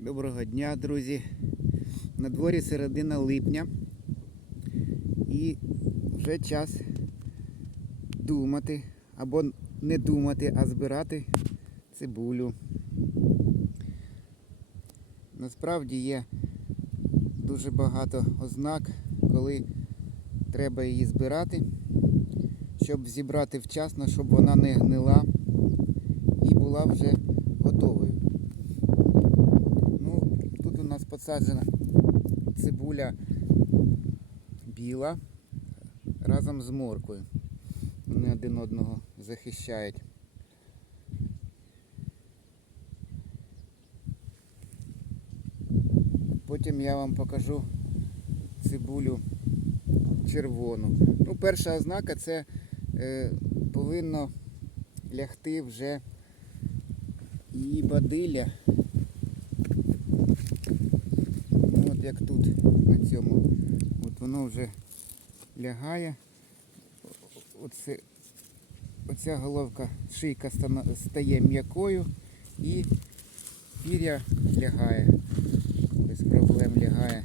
Доброго дня, друзі. На дворі середина липня. І вже час думати або не думати, а збирати цибулю. Насправді є дуже багато ознак, коли треба її збирати, щоб зібрати вчасно, щоб вона не гнила і була вже готовою. Ну, тут у нас посаджена цибуля біла разом з моркою. Вони один одного захищають. Потім я вам покажу цибулю червону. Ну, перша ознака це е, повинно лягти вже її бадилля. Ну, от як тут на цьому. От воно вже лягає. Оце, оця головка, шийка стає м'якою і пір'я лягає. Без проблем лягає.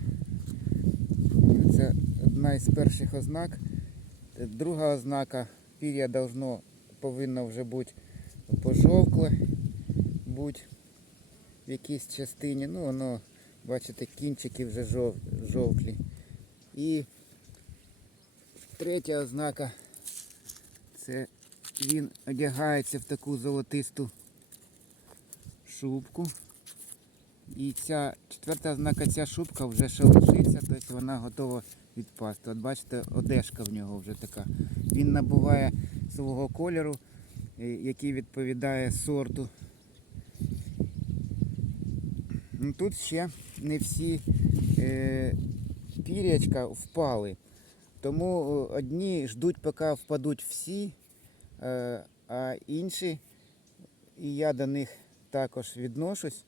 Це одна із перших ознак. Друга ознака пір'я должно, повинно вже бути пожовкле, бути в якійсь частині. Ну, воно, бачите, кінчики вже жов, жовклі. І третя ознака це він одягається в таку золотисту шубку. І ця четверта ознака, ця шубка вже шелушиться, тобто вона готова відпасти. От бачите, одежка в нього вже така. Він набуває свого кольору, е, який відповідає сорту. Ну, Тут ще не всі е, пірячка впали. Тому е, одні ждуть, поки впадуть всі, е, а інші, і я до них також відношусь,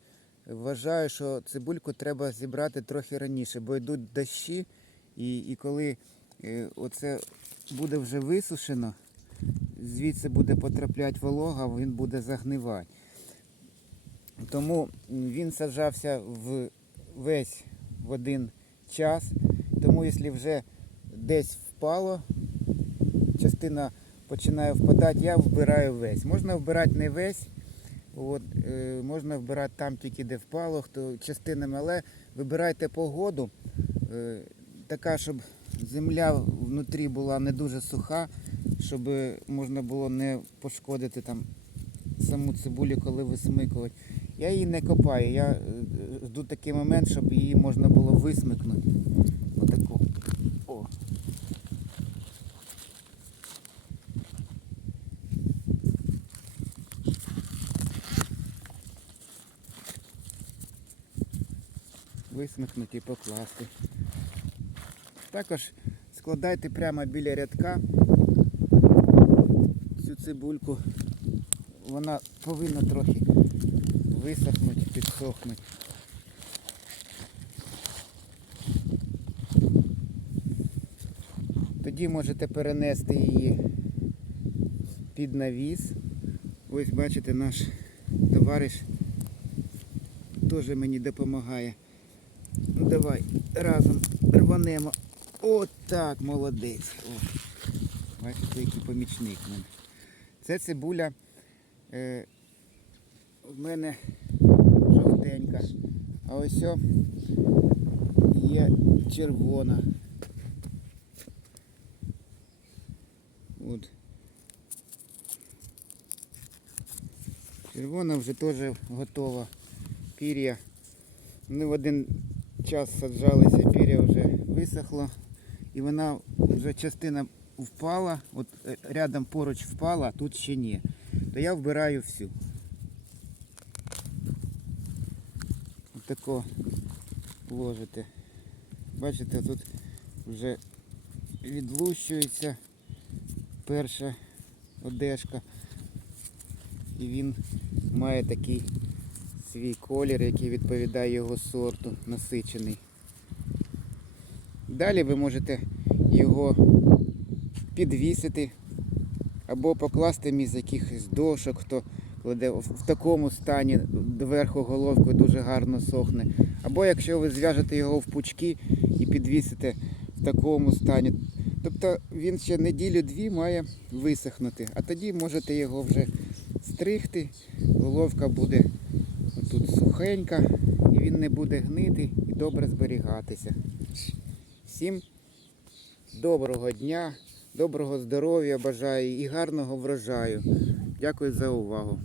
вважаю, що цибульку треба зібрати трохи раніше, бо йдуть дощі, і, і коли е, оце буде вже висушено, звідси буде потрапляти волога, він буде загнивати. Тому він саджався в весь в один час. Тому якщо вже десь впало, частина починає впадати, я вбираю весь. Можна вбирати не весь, от, е, можна вбирати там тільки де впало, хто частинами, але вибирайте погоду, е, така, щоб земля внутрі була не дуже суха, щоб можна було не пошкодити там саму цибулю, коли висмикувати. Я її не копаю, я е, жду такий момент, щоб її можна було висмикнути. Отаку. О. Висмикнути і покласти. Також складайте прямо біля рядка цю цибульку. Вона повинна трохи висохнути, підсохнути. Тоді можете перенести її під навіс. Ось бачите, наш товариш теж мені допомагає. Ну давай разом рванемо. Отак, молодець. О, бачите, який помічник мене. Це цибуля е, в мене жовтенька. А ось є червона. От. Червона вже теж готова. Пір'я. Ми в один час саджалися, пір'я вже висохло. І вона вже частина впала, от е, рядом поруч впала, тут ще ні. То я вбираю всю. Отако ложите. Бачите, тут вже відлущується перша одежка. І він має такий свій колір, який відповідає його сорту, насичений. Далі ви можете його підвісити або покласти між якихось дошок, хто кладе в такому стані, доверху головкою дуже гарно сохне. Або якщо ви зв'яжете його в пучки і підвісите в такому стані. Тобто він ще неділю-дві має висохнути, а тоді можете його вже стригти, головка буде тут сухенька, і він не буде гнити і добре зберігатися. Всім доброго дня, доброго здоров'я бажаю і гарного врожаю. Дякую за увагу.